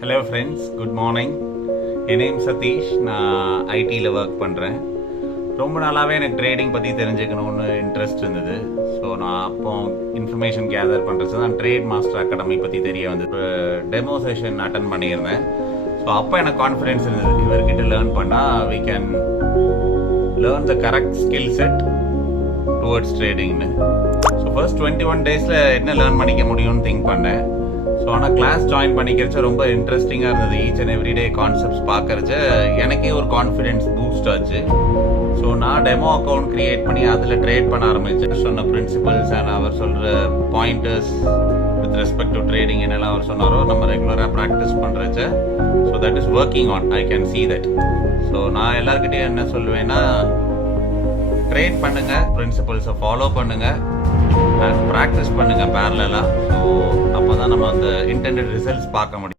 Hello friends, good morning. என் name Sathish. நான் ஐடியில் ஒர்க் பண்ணுறேன். ரொம்ப நாளாகவே எனக்கு ட்ரேடிங் பற்றி தெரிஞ்சுக்கணுன்னு இன்ட்ரெஸ்ட் இருந்தது. ஸோ நான் அப்போ இன்ஃபர்மேஷன் கேதர் பண்ணுறது தான் ட்ரேட் மாஸ்டர் அகாடமி பற்றி தெரிய வந்து டெமோ செஷன் அட்டன் பண்ணியிருந்தேன். ஸோ அப்போ எனக்கு கான்ஃபிடென்ஸ் இருந்தது, இவர்கிட்ட லேர்ன் பண்ணால் we can learn the correct skill set towards ட்ரேடிங்னு. ஸோ ஃபர்ஸ்ட் 21 டேஸில் என்ன லேர்ன் பண்ணிக்க முடியும்னு திங்க் பண்ணேன். ஸோ ஆனால் கிளாஸ் ஜாயின் பண்ணிக்கிறச்ச ரொம்ப இன்ட்ரெஸ்டிங்காக இருந்தது. ஈச் அண்ட் எவ்ரிடே கான்செப்ட்ஸ் பார்க்கறச்ச எனக்கே ஒரு கான்ஃபிடென்ஸ் பூஸ்ட் ஆச்சு. ஸோ நான் டெமோ அக்கௌண்ட் க்ரியேட் பண்ணி அதில் ட்ரேட் பண்ண ஆரம்பித்தேன். சொன்ன பிரின்சிபல்ஸ் அண்ட் அவர் சொல்கிற pointers with respect to trading என்னெல்லாம் அவர் சொன்னாரோ நம்ம ரெகுலராக ப்ராக்டிஸ் பண்ணுறச்ச so that is working on. I can see that. So நான் எல்லாருக்கிட்டையும் என்ன சொல்லுவேன்னா, ட்ரேட் பண்ணுங்கள், பிரின்சிபல்ஸை ஃபாலோ பண்ணுங்கள் அண்ட் ப்ராக்டிஸ் பண்ணுங்கள் பேரலாக. ஸோ அப்போ தான் நம்ம அந்த இன்டெண்டட் ரிசல்ட்ஸ் பார்க்க முடியும்.